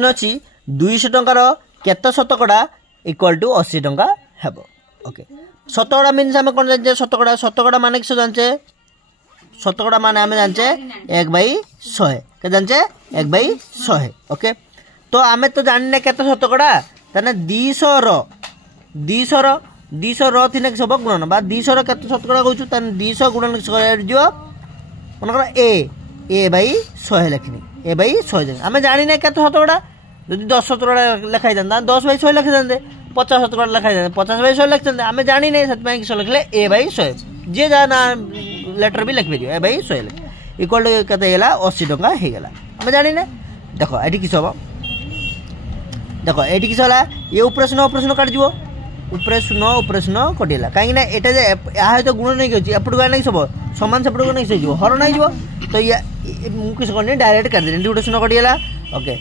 Question अच्छी 200 टंकार केते शतकड़ा equal to 80 टंका हेबो। ओके शतकड़ा मीन्स आम कौन जानचे शतकड़ा शतकड़ा माने किस जानचे शतकड़ा माने आम जानचे 1/100 के जानचे 1/100। ओके तो आम तो जाने केते शतकड़ा ताने 200 रो थिने सब गुणन बा 200 रो केते शतकड़ा कहूछु ताने 200 गुणन जो मनकर a/100 लिखनी a/100 आम जानी ना केते शतकड़ा जदि 10 शतकड़ा लिखाई था 10/100 लिखी था 50 शतकड़ा लिखाई था 50/100 लिखते आम जानी ना से लिखले a/100 जी जहाँ ना लेटर भी लिखि a/100 इक्वल टू केते 80 टंका हो गला आम जानी ना। देखो ये किस हम देखो ये किस ये उपरे काट जीव उपरे शून्य कटिगला कहीं यहाँ तो गुण नहीं अच्छी एपट नहीं सब सामान सेपट नहीं हर नहीं तो मुझे कौन डायरेक्ट काटिदेली गोटे शून्य कटिगला। ओके